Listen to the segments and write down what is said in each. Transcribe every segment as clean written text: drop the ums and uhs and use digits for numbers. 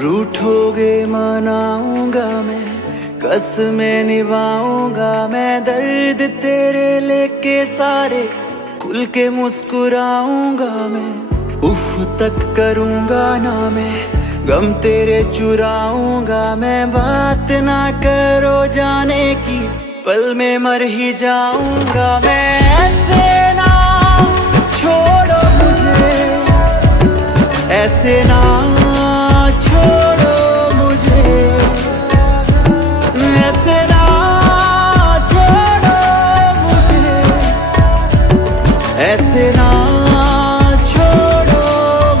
रूठोगे मनाऊंगा मैं, कसमें निभाऊंगा मैं, दर्द तेरे लेके सारे खुल के मुस्कुराऊंगा मैं। उफ तक करूंगा ना मैं, गम तेरे चुराऊंगा मैं। बात ना करो जाने की, पल में मर ही जाऊंगा मैं। ऐसे ना छोड़ो मुझे, ऐसे ना छोड़ो मुझे, ऐसे ना छोड़ो मुझे, ऐसे ना छोड़ो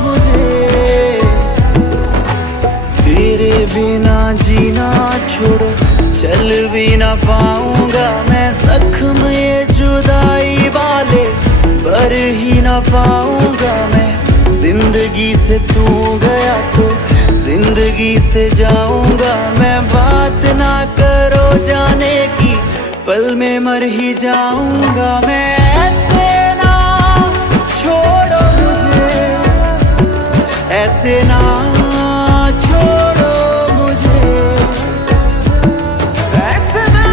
मुझे। तेरे बिना जीना छोड़ो, चल भी ना पाऊंगा मैं। जख्म ये जुदाई वाले भर ही ना पाऊंगा मैं। जिंदगी से तू गया तो जिंदगी से जाऊंगा मैं। बात ना करो जाने की, पल में मर ही जाऊंगा मैं। ऐसे ना छोड़ो मुझे, ऐसे ना छोड़ो मुझे, ऐसे ना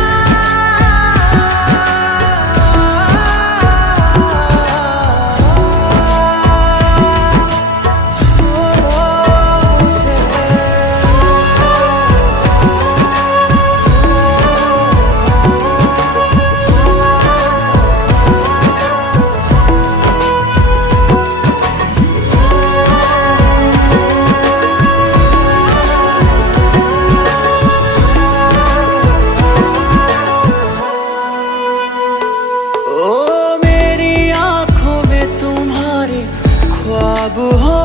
ख्वाब हो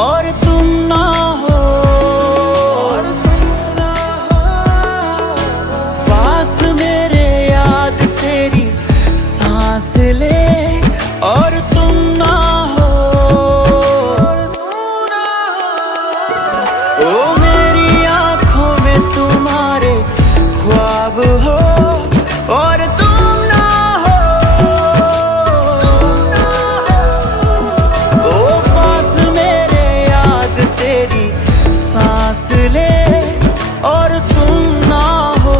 और तुम ना हो, पास मेरे याद तेरी सांस ले और तुम ना हो। ओ मेरी आंखों में तुम्हारे ख्वाब हो और तुम ना हो। सांस ले और तुम ना हो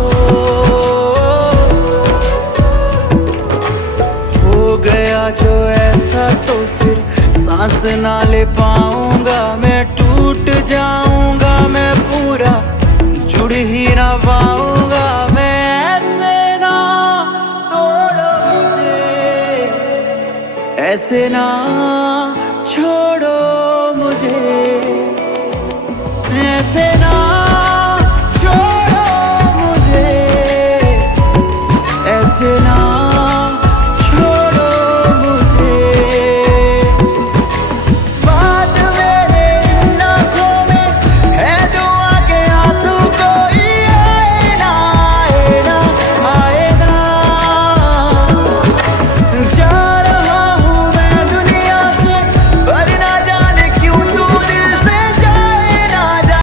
गया जो ऐसा तो फिर सांस ना ले पाऊंगा मैं। टूट जाऊंगा मैं पूरा, जुड़ ही ना पाऊंगा मैं। ऐसे ना तोड़ो मुझे, ऐसे ना छोड़ो मुझे, ऐसे ना